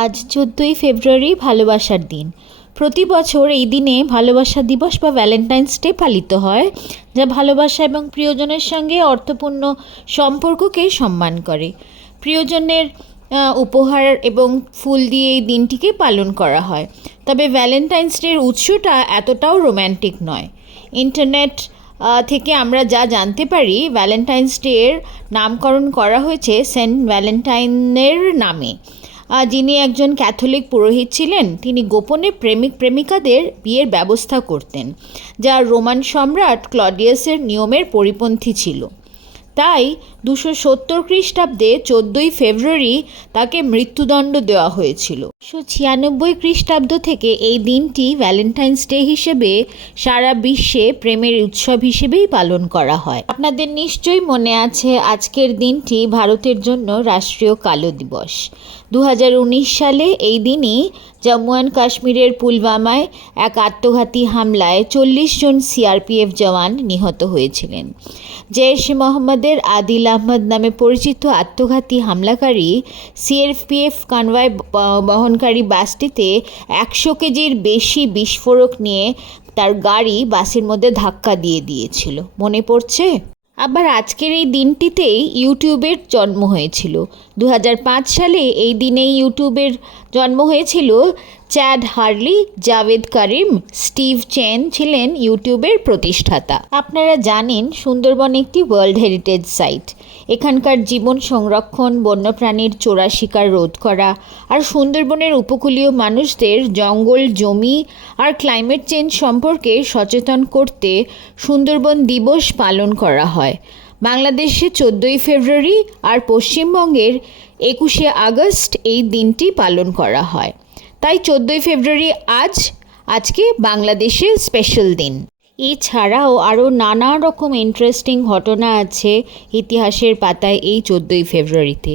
আজ 14ই ফেব্রুয়ারি ভালোবাসার দিন। প্রতি বছর এই দিনে ভালোবাসা দিবস বা ভ্যালেন্টাইন্স ডে পালিত হয়, যা ভালোবাসা এবং প্রিয়জনের সঙ্গে অর্থপূর্ণ সম্পর্ককে সম্মান করে। প্রিয়জনের উপহার এবং ফুল দিয়ে এই দিনটিকে পালন করা হয়। তবে ভ্যালেন্টাইন্স ডের উৎসটা এতটাও রোম্যান্টিক নয়। ইন্টারনেট থেকে আমরা যা জানতে পারি, ভ্যালেন্টাইন্স ডের নামকরণ করা হয়েছে সেন্ট ভ্যালেন্টাইনের নামে, যিনি একজন ক্যাথলিক পুরোহিত ছিলেন। তিনি গোপনে প্রেমিক প্রেমিকাদের বিয়ের ব্যবস্থা করতেন, যা রোমান সম্রাট ক্লডিয়াসের নিয়মের পরিপন্থী ছিল। তাই 270 খ্রিস্টাব্দে 14ই ফেব্রুয়ারি তাকে মৃত্যুদণ্ড দেওয়া হয়েছিল। 196 খ্রিস্টাব্দ থেকে এই দিনটি ভ্যালেন্টাইন্স ডে হিসেবে সারা বিশ্বে প্রেমের উৎসব হিসেবেই পালন করা হয়। আপনাদের নিশ্চয়ই মনে আছে, আজকের দিনটি ভারতের জন্য রাষ্ট্রীয় কালো দিবস। 2019 সালে এই দিনই জম্মু অ্যান্ড কাশ্মীরের পুলওয়ামায় এক আত্মঘাতী হামলায় 40 জন সিআরপিএফ জওয়ান নিহত হয়েছিলেন। জেশ-ই মোহাম্মদের আদিল আহমদ নামে পরিচিত আত্মঘাতী হামলাকারী সিআরপিএফ কনভয় বহনকারী বাসটিতে 100 কেজির বেশি বিস্ফোরক নিয়ে তার গাড়ি বাসের মধ্যে ধাক্কা দিয়েছিল। মনে পড়ছে? আবার আজকের এই দিনটিতেই ইউটিউবের জন্ম হয়েছিল। 2005 সালে এই দিনেই ইউটিউবের জন্ম হয়েছিল। চ্যাড হারলি, জাভেদ করিম, স্টিভ চেন ছিলেন ইউটিউবের প্রতিষ্ঠাতা। আপনারা জানেন, সুন্দরবন একটি ওয়ার্ল্ড হেরিটেজ সাইট। এখানকার জীবন সংরক্ষণ, বন্যপ্রাণীর চোরা শিকার রোধ করা আর সুন্দরবনের উপকূলীয় মানুষদের জঙ্গল, জমি আর ক্লাইমেট চেঞ্জ সম্পর্কে সচেতন করতে সুন্দরবন দিবস পালন করা হয়। বাংলাদেশে 14ই ফেব্রুয়ারি আর পশ্চিমবঙ্গের 21শে আগস্ট এই দিনটি পালন করা হয়। তাই 14ই ফেব্রুয়ারি আজকে বাংলাদেশের স্পেশাল দিন। এছাড়াও আরও নানা রকম ইন্টারেস্টিং ঘটনা আছে ইতিহাসের পাতায় এই 14ই ফেব্রুয়ারিতে।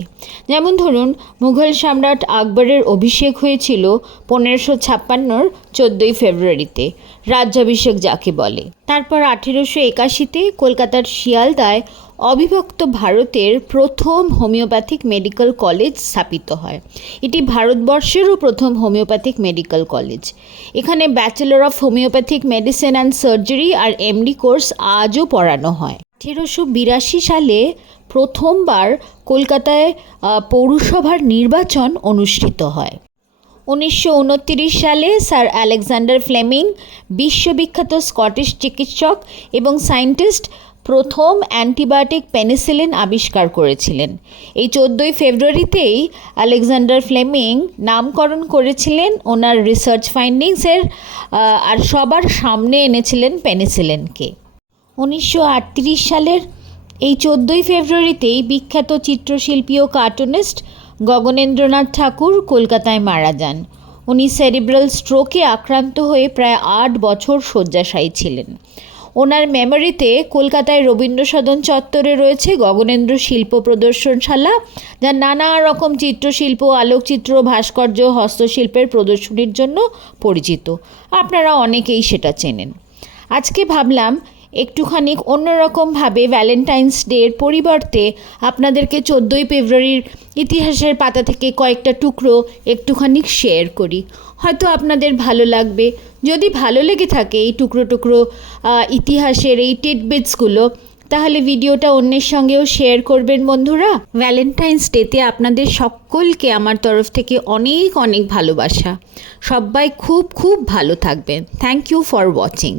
যেমন ধরুন, মুঘল সম্রাট আকবরের অভিষেক হয়েছিল 1556-র 14ই ফেব্রুয়ারিতে, রাজ্যাভিষেক যাকে বলে। তারপর 1881-তে কলকাতার শিয়ালদায় অবিভক্ত ভারতের প্রথম হোমিওপ্যাথিক মেডিকেল কলেজ স্থাপিত হয়। এটি ভারতবর্ষেরও প্রথম হোমিওপ্যাথিক মেডিকেল কলেজ। এখানে bachelor of homeopathic medicine and surgery আর এমডি কোর্স আজও পড়ানো হয়। 1882 সালে প্রথমবার কলকাতায় পৌরসভার নির্বাচন অনুষ্ঠিত হয়। 1929 সালে স্যার আলেকজান্ডার ফ্লেমিং, বিশ্ববিখ্যাত স্কটিশ চিকিৎসক এবং সায়েন্টিস্ট, প্রথম অ্যান্টিবায়োটিক পেনিসিলিন আবিষ্কার করেছিলেন। এই 14ই ফেব্রুয়ারিতেই আলেকজান্ডার ফ্লেমিং নামকরণ করেছিলেন ওনার রিসার্চ ফাইন্ডিংসের, আর সবার সামনে এনেছিলেন পেনিসিলিনকে। 1938 সালের এই 14ই ফেব্রুয়ারিতেই বিখ্যাত চিত্রশিল্পী ও কার্টুনিস্ট গগনেন্দ্রনাথ ঠাকুর কলকাতায় মারা যান। উনি সেরিব্রাল স্ট্রোকে আক্রান্ত হয়ে প্রায় 8 বছর শয্যাশায়ী ছিলেন। ওনার মেমোরিতে কলকাতায় রবীন্দ্র সদন চত্বরে রয়েছে গগনেন্দ্র শিল্প প্রদর্শনশালা, যা নানা রকম চিত্রশিল্প, আলোকচিত্র, ভাস্কর্য, হস্তশিল্পের প্রদর্শনীর জন্য পরিচিত। আপনারা অনেকেই সেটা চেনেন। আজকে ভাবলাম একটুখানি অন্যরকমভাবে ভ্যালেন্টাইন্স ডের পরিবর্তে আপনাদেরকে 14ই ফেব্রুয়ারির ইতিহাসের পাতা থেকে কয়েকটা টুকরো একটুখানি শেয়ার করি। হয়তো আপনাদের ভালো লাগবে। যদি ভালো লেগে থাকে এই টুকরো টুকরো ইতিহাসের এই টিডবিটসগুলো, তাহলে ভিডিওটা অন্যের সঙ্গেও শেয়ার করবেন বন্ধুরা। ভ্যালেন্টাইন্স ডেতে আপনাদের সকলকে আমার তরফ থেকে অনেক অনেক ভালোবাসা। সবাই খুব খুব ভালো থাকবেন। Thank you for watching.